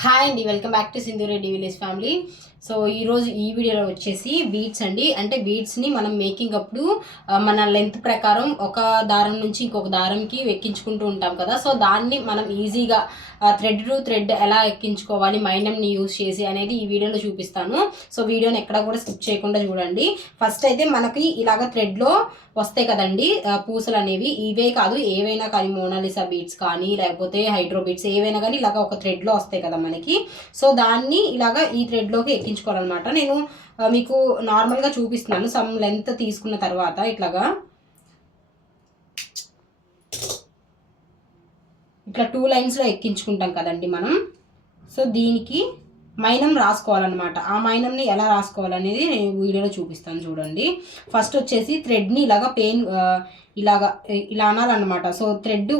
Hi అండి welcome back to Sindhu Reddy village family. So ఈరోజు ఈ వీడియోలో వచ్చేసి బీడ్స్ అండి. అంటే బీడ్స్ని మనం మేకింగ్ అప్పుడు మన లెంత్ ప్రకారం ఒక దారం నుంచి ఇంకొక దారంకి ఎక్కించుకుంటూ ఉంటాం కదా. సో దాన్ని మనం ఈజీగా థ్రెడ్ టు థ్రెడ్ ఎలా ఎక్కించుకోవాలి మైండమ్ని యూజ్ చేసి అనేది ఈ వీడియోలో చూపిస్తాను. సో వీడియోని ఎక్కడ కూడా స్కిప్ చేయకుండా చూడండి. ఫస్ట్ అయితే మనకి ఇలాగ థ్రెడ్లో వస్తాయి కదండి పూసలు అనేవి. ఇవే కాదు ఏవైనా కానీ మోనాలిసా బీడ్స్ కానీ లేకపోతే హైడ్రోబీడ్స్ ఏవైనా కానీ ఇలాగ ఒక థ్రెడ్లో వస్తాయి కదా మనకి. సో దాన్ని ఇలాగ ఈ థ్రెడ్లోకి ఎక్కించుకోవాలన్నమాట. నేను మీకు నార్మల్గా చూపిస్తున్నాను. సమ్ లెంత్ తీసుకున్న తర్వాత ఇట్లాగా. ఇట్లా టూ లైన్స్లో ఎక్కించుకుంటాం కదండి మనం. సో దీనికి మైనం రాసుకోవాలన్నమాట. ఆ మైనంని ఎలా రాసుకోవాలనేది నేను వీడియోలో చూపిస్తాను చూడండి. ఫస్ట్ వచ్చేసి థ్రెడ్ని ఇలాగ పెయిన్ ఇలాగా ఇలా అనాలన్నమాట. సో థ్రెడ్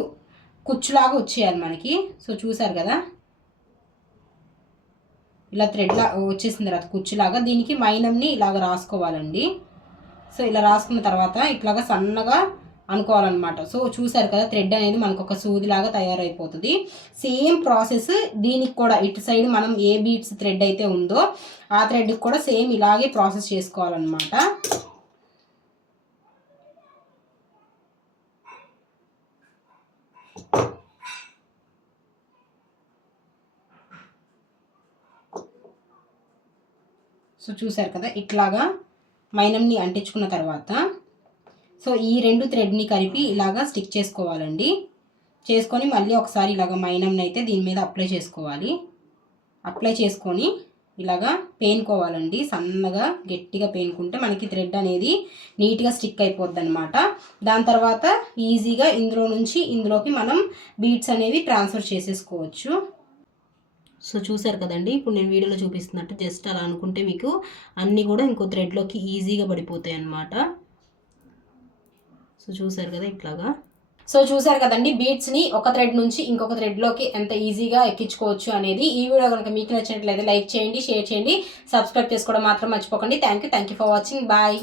కుచ్చులాగా వచ్చేయాలి మనకి. సో చూసారు కదా? ఇలా థ్రెడ్లా వచ్చేసిన తర్వాత కుచ్చులాగా దీనికి మైనంని ఇలాగ రాసుకోవాలండి. సో ఇలా రాసుకున్న తర్వాత ఇట్లాగా సన్నగా అనుకోవాలన్నమాట. సో చూసారు కదా థ్రెడ్ అనేది మనకు ఒక సూదిలాగా తయారైపోతుంది. సేమ్ ప్రాసెస్ దీనికి కూడా ఇటు సైడ్ మనం ఏ బీట్స్ థ్రెడ్ అయితే ఉందో ఆ థ్రెడ్కి కూడా సేమ్ ఇలాగే ప్రాసెస్ చేసుకోవాలన్నమాట. సో చూసారు కదా ఇట్లాగా మైనంని అంటించుకున్న తర్వాత సో ఈ రెండు థ్రెడ్ని కలిపి ఇలాగా స్టిక్ చేసుకోవాలండి. చేసుకొని మళ్ళీ ఒకసారి ఇలాగ మైనంని అయితే దీని మీద అప్లై చేసుకోవాలి. అప్లై చేసుకొని ఇలాగా పేనుకోవాలండి. సన్నగా గట్టిగా పేనుకుంటే మనకి థ్రెడ్ అనేది నీట్గా స్టిక్ అయిపోద్ది అనమాట దాని తర్వాత ఈజీగా ఇందులో నుంచి ఇందులోకి మనం బీట్స్ అనేవి ట్రాన్స్ఫర్ చేసేసుకోవచ్చు. సో చూసారు కదండి ఇప్పుడు నేను వీడియోలో చూపిస్తున్నట్టు జస్ట్ అలా అనుకుంటే మీకు అన్నీ కూడా ఇంకో థ్రెడ్లోకి ఈజీగా పడిపోతాయి అన్నమాట సో చూసారు కదా ఇట్లాగా. సో చూసారు కదండి బీట్స్ని ఒక థ్రెడ్ నుంచి ఇంకొక థ్రెడ్లోకి ఎంత ఈజీగా ఎక్కించుకోవచ్చు అనేది ఈ వీడియో కనుక మీకు నచ్చినట్లయితే లైక్ చేయండి షేర్ చేయండి సబ్స్క్రైబ్ చేసుకోవడం మాత్రం మర్చిపోకండి. Thank you thank you for watching bye